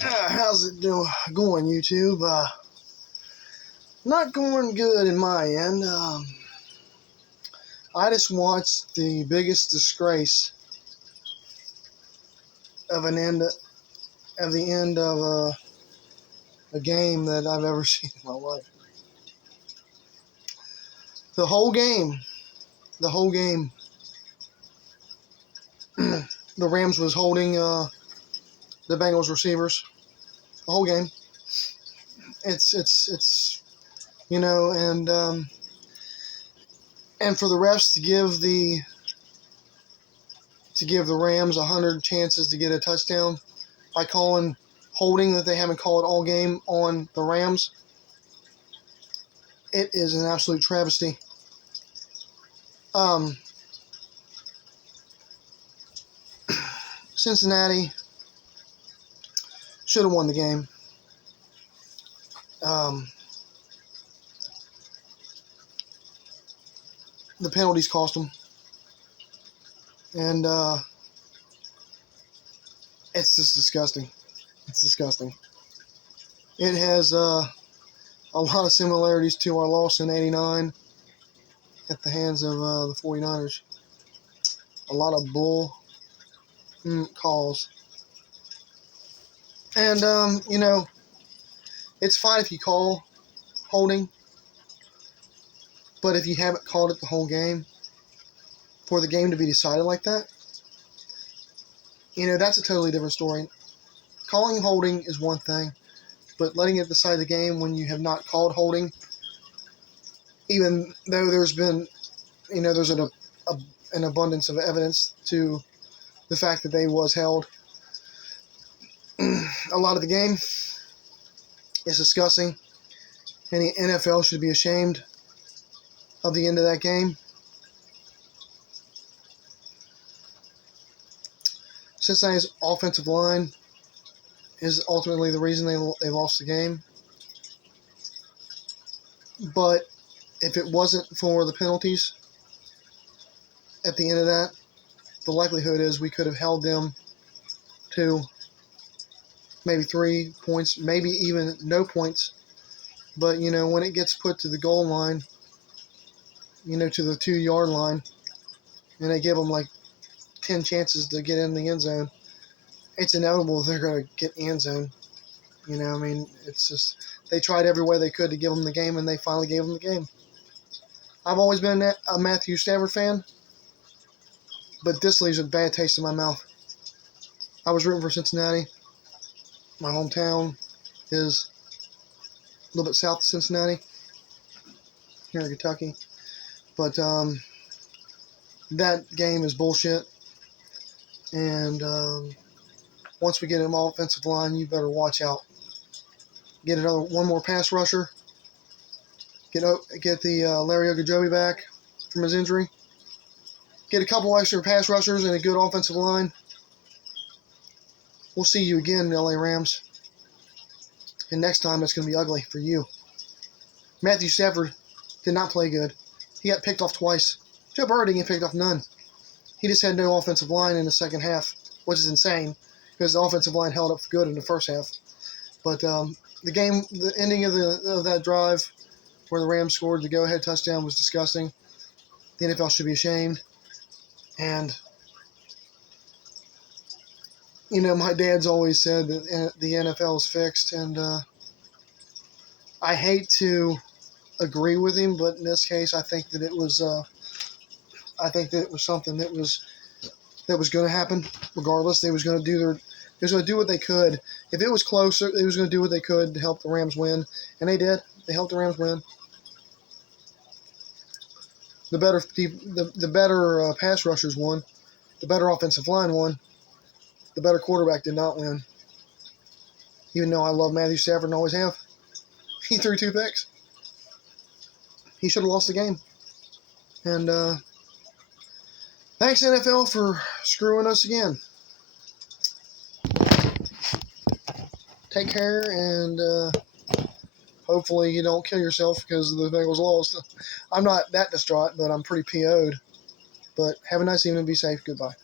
How's it going, YouTube? Not going good in my end. I just watched the biggest disgrace of the end of a game that I've ever seen in my life. The whole game. The Rams was holding the Bengals receivers. The whole game. It's and for the refs to give the Rams 100 chances to get a touchdown by calling holding that they haven't called all game on the Rams, it is an absolute travesty. Cincinnati should have won the game. The penalties cost them. And it's just disgusting. It's disgusting. It has a lot of similarities to our loss in '89 at the hands of the 49ers. A lot of bull calls. And, it's fine if you call holding, but if you haven't called it the whole game, for the game to be decided like that, that's a totally different story. Calling holding is one thing, but letting it decide the game when you have not called holding, even though there's been, there's an abundance of evidence to the fact that they was held, a lot of the game is disgusting, and the NFL should be ashamed of the end of that game. Cincinnati's offensive line is ultimately the reason they lost the game. But if it wasn't for the penalties at the end of that, the likelihood is we could have held them to maybe 3 points, maybe even no points. But, when it gets put to the goal line, to the 2-yard line, and they give them like 10 chances to get in the end zone, it's inevitable they're going to get in the end zone. It's just, they tried every way they could to give them the game, and they finally gave them the game. I've always been a Matthew Stafford fan, but this leaves a bad taste in my mouth. I was rooting for Cincinnati. My hometown is a little bit south of Cincinnati, here in Kentucky. But that game is bullshit. And once we get an offensive line, you better watch out. Get one more pass rusher. Get the Larry Ogunjobi back from his injury. Get a couple extra pass rushers and a good offensive line. We'll see you again, LA Rams. And next time it's going to be ugly for you. Matthew Stafford did not play good. He got picked off twice. Joe Burrow didn't get picked off none. He just had no offensive line in the second half, which is insane because the offensive line held up good in the first half. But the ending of that drive where the Rams scored the go-ahead touchdown was disgusting. The NFL should be ashamed. And, my dad's always said that the NFL is fixed, and I hate to agree with him, but in this case, I think that it was something that was going to happen. Regardless, they was going to do what they could. If it was closer, they was going to do what they could to help the Rams win, and they did. They helped the Rams win. The better pass rushers won. The better offensive line won. The better quarterback did not win. Even though I love Matthew Stafford and always have, he threw 2 picks. He should have lost the game. And thanks, NFL, for screwing us again. Take care, and hopefully you don't kill yourself because the Bengals lost. I'm not that distraught, but I'm pretty PO'd. But have a nice evening. Be safe. Goodbye.